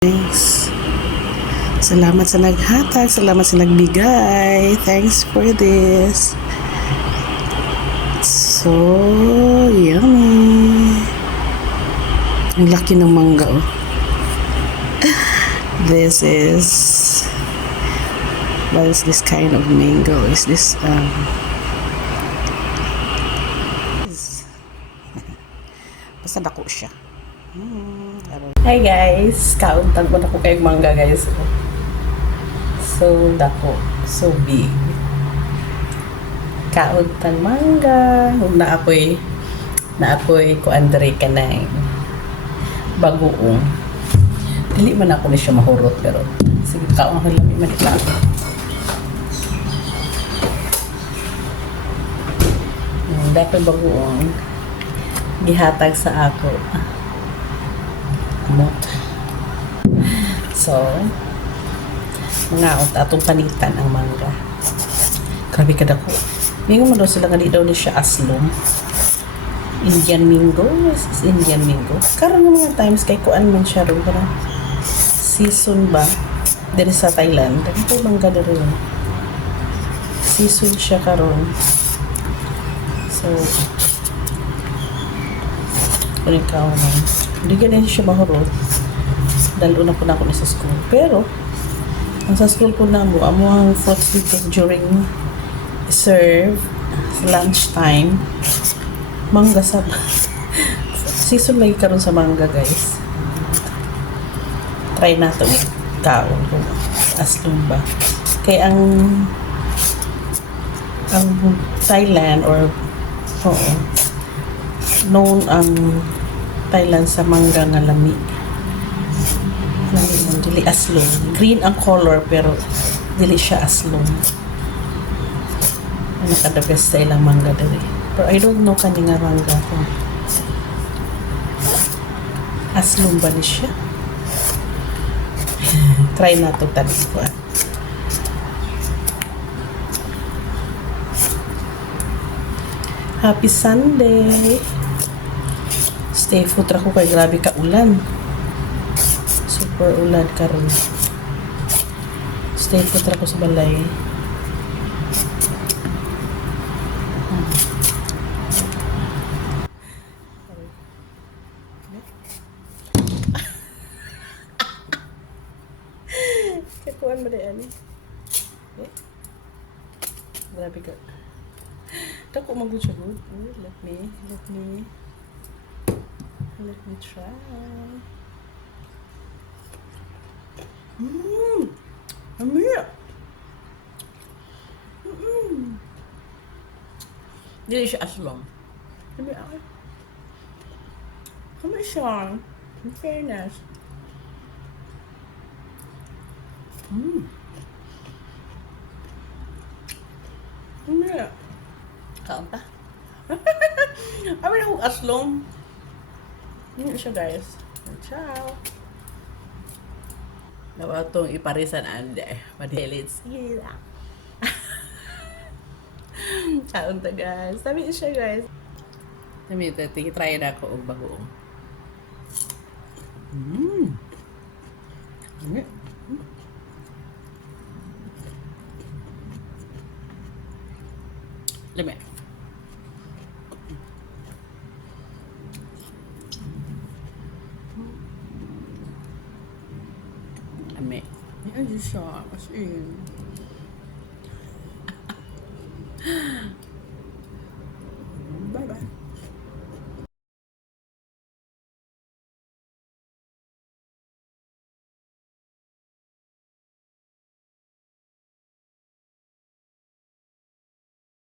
Thanks. Salamat sa naghatag, salamat sa nagbigay. Thanks for this. So, yummy. Ang laki ng mangga, oh. This is what is this kind of mango? Is this um basta dako siya. Hi guys, kauntag mo na ko kayong mangga guys. So dako, so big. Kauntang mangga, Kung naapoy naapoy ko andre ka na bagoong. Dili man ako ni siya mahurot pero sige kaon ako lang man ita. Hmm, Dapat bagoong gihatag sa ako. Amot. So, mga atong panitan ang mangga. Grabe ka dako. Ngayon mo daw sila nga daw ni siya aslom. Indian Mingo. Indian Mingo. Karon ng mga times kay kuan man siya ron para season ba diri sa Thailand. Ito mangga diri. Season siya karon. So, kung ikaw man. Hindi ganyan siya mahurot. Dahil una po na ako na sa school. Pero, ang sa school po na mo, amo ang fruits dito during serve lunchtime. Mangga sa season lagi karon sa mangga guys. Try na to ikaw kung aslum ba. Kaya ang ang Thailand or oo, known ang Thailand sa mangga nga lami. Lami mo, dili aslong. Green ang color pero dili siya aslong. Ano ka the best sa ilang mangga dili. Pero I don't know kani nga mangga kung aslong ba ni siya. Try na to tabi ko. ah. Happy Sunday! Stay food ra ko kay grabe ka ulan. Super ulan karon. Stay food ra ko sa balay. Kakuan mo di ani. Eh? Grabe ka. Dako. Oh, let me, let me, let me try. Mmm! Ami! Mmm! Dili siya aslong. Sabi ako. Kami siya. In fairness. Mmm! Ami! Kaon ta? Ami na akong aslong. Yun siya guys. Ciao! Dapat itong iparisan ande. Madilit sila. Ciao ta guys. Sabi siya guys. Sabi ito, try na ako og bagoong. Mmm! Ano? Lami. Ame. Yan siya. As in.